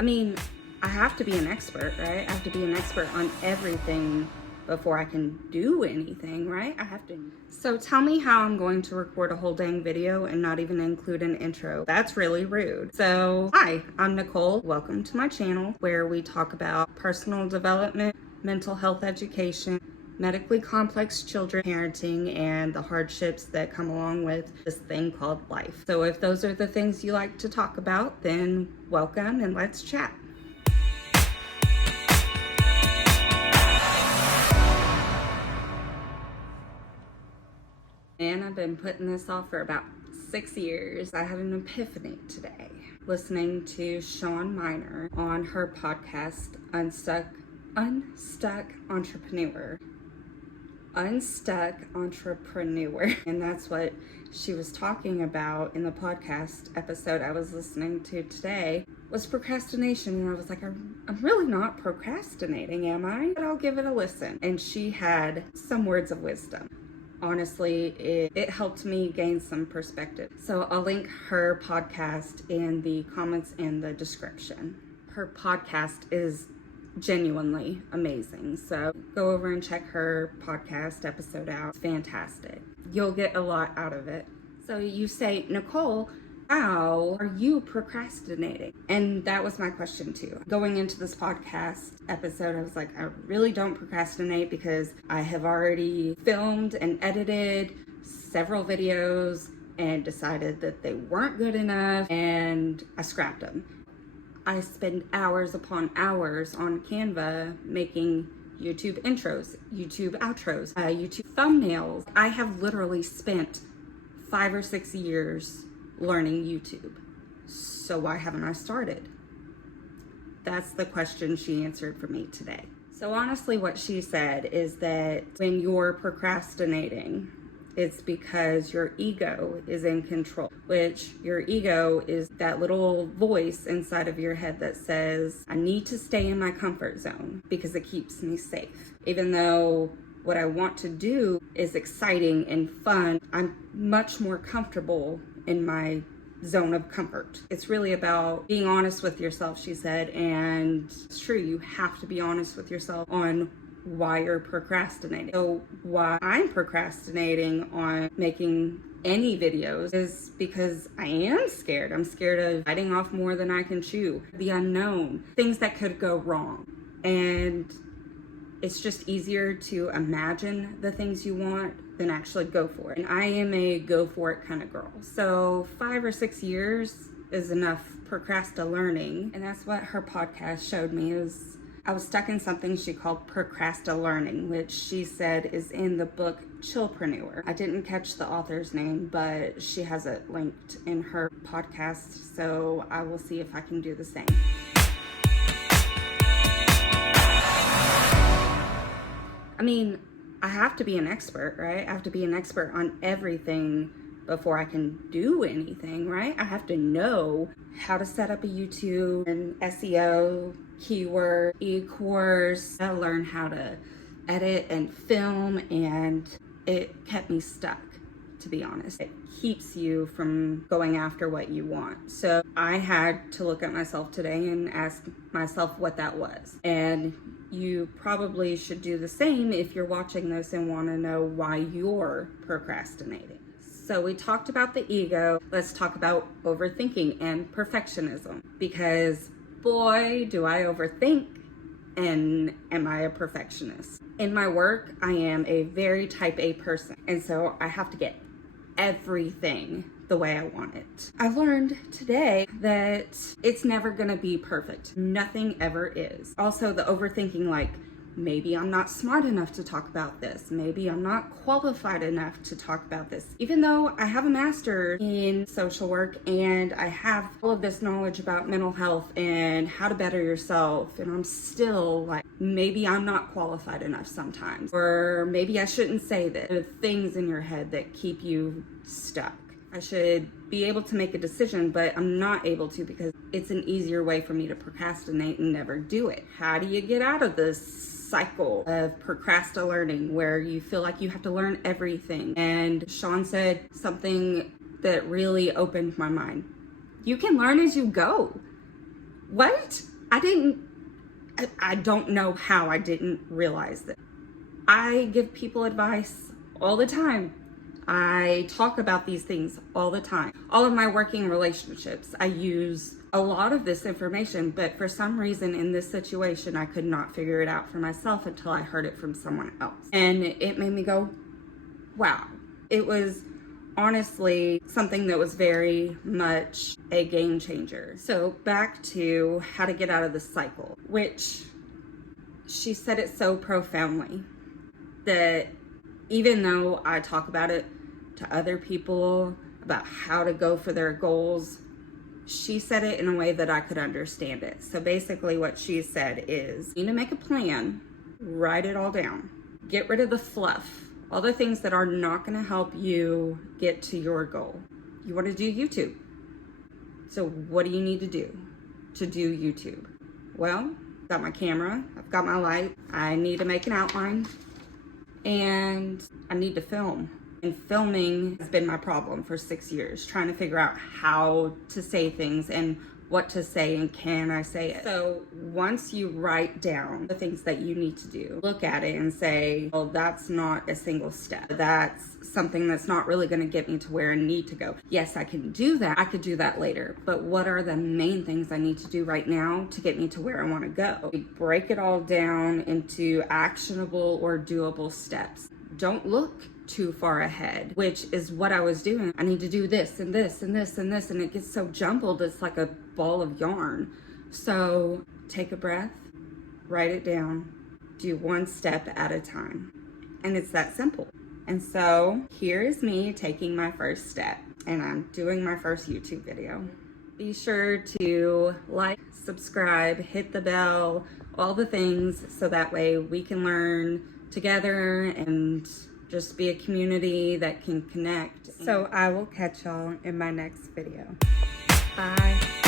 I mean, I have to be an expert, right? I have to be an expert on everything before I can do anything, right? I have to. So tell me how I'm going to record a whole dang video and not even include an intro. That's really rude. So, hi, I'm Nicole. Welcome to my channel where we talk about personal development, mental health education, medically complex children, parenting, and the hardships that come along with this thing called life. So if those are the things you like to talk about, then welcome and let's chat. And I've been putting this off for about 6 years. I had an epiphany today, listening to Shawn Mynar on her podcast, Unstuck Entrepreneur. Unstuck Entrepreneur. And that's what she was talking about in the podcast episode I was listening to today, was procrastination. And I was like, I'm really not procrastinating, am I? But I'll give it a listen. And she had some words of wisdom. Honestly, it helped me gain some perspective. So I'll link her podcast in the comments and the description. Her podcast is genuinely amazing. So go over and check her podcast episode out. It's fantastic. You'll get a lot out of it. So you say, Nicole, how are you procrastinating? And that was my question too. Going into this podcast episode, I was like, I really don't procrastinate because I have already filmed and edited several videos and decided that they weren't good enough and I scrapped them. I spend hours upon hours on Canva making YouTube intros, YouTube outros, YouTube thumbnails. I have literally spent 5 or 6 years learning YouTube. So why haven't I started? That's the question she answered for me today. So honestly, what she said is that when you're procrastinating, it's because your ego is in control, which your ego is that little voice inside of your head that says, I need to stay in my comfort zone because it keeps me safe. Even though what I want to do is exciting and fun, I'm much more comfortable in my zone of comfort. It's really about being honest with yourself, she said, and it's true, you have to be honest with yourself on why you're procrastinating. So why I'm procrastinating on making any videos is because I am scared. I'm scared of biting off more than I can chew. The unknown, things that could go wrong. And it's just easier to imagine the things you want than actually go for it. And I am a go for it kind of girl. So 5 or 6 years is enough Procrastal Learning. And that's what her podcast showed me is I was stuck in something she called Procrastal Learning, which she said is in the book Chillpreneur. I didn't catch the author's name, but she has it linked in her podcast, so I will see if I can do the same. I mean, I have to be an expert, right? I have to be an expert on everything before I can do anything, right? I have to know how to set up a YouTube and SEO, keyword, e-course. I learned how to edit and film, and it kept me stuck, to be honest. It keeps you from going after what you want. So I had to look at myself today and ask myself what that was. And you probably should do the same if you're watching this and want to know why you're procrastinating. So we talked about the ego. Let's talk about overthinking and perfectionism, because boy, do I overthink and am I a perfectionist. In my work, I am a very type A person. And so I have to get everything the way I want it. I learned today that it's never gonna be perfect. Nothing ever is. Also the overthinking, like, maybe I'm not smart enough to talk about this. Maybe I'm not qualified enough to talk about this. Even though I have a master's in social work and I have all of this knowledge about mental health and how to better yourself, and I'm still like, maybe I'm not qualified enough sometimes. Or maybe I shouldn't say this. The things in your head that keep you stuck. I should be able to make a decision, but I'm not able to because it's an easier way for me to procrastinate and never do it. How do you get out of this cycle of Procrastal Learning where you feel like you have to learn everything? And Shawn said something that really opened my mind. You can learn as you go. What? I don't know how I didn't realize that. I give people advice all the time. I talk about these things all the time. All of my working relationships, I use a lot of this information, but for some reason in this situation, I could not figure it out for myself until I heard it from someone else. And it made me go, wow. It was honestly something that was very much a game changer. So back to how to get out of the cycle, which she said it so profoundly that even though I talk about it to other people about how to go for their goals, she said it in a way that I could understand it. So basically what she said is, you need to make a plan, write it all down, get rid of the fluff, all the things that are not going to help you get to your goal. You want to do YouTube. So what do you need to do YouTube? Well, I've got my camera, I've got my light, I need to make an outline, and I need to film. And filming has been my problem for 6 years, trying to figure out how to say things and what to say and can I say it. So once you write down the things that you need to do, look at it and say, well, that's not a single step. That's something that's not really going to get me to where I need to go. Yes, I can do that. I could do that later. But what are the main things I need to do right now to get me to where I want to go? We break it all down into actionable or doable steps. Don't look too far ahead, which is what I was doing. I need to do this and this and this and this, and it gets so jumbled, it's like a ball of yarn. So take a breath, write it down, do one step at a time. And it's that simple. And so here is me taking my first step, and I'm doing my first YouTube video. Be sure to like, subscribe, hit the bell, all the things, so that way we can learn together and just be a community that can connect. So I will catch y'all in my next video. Bye.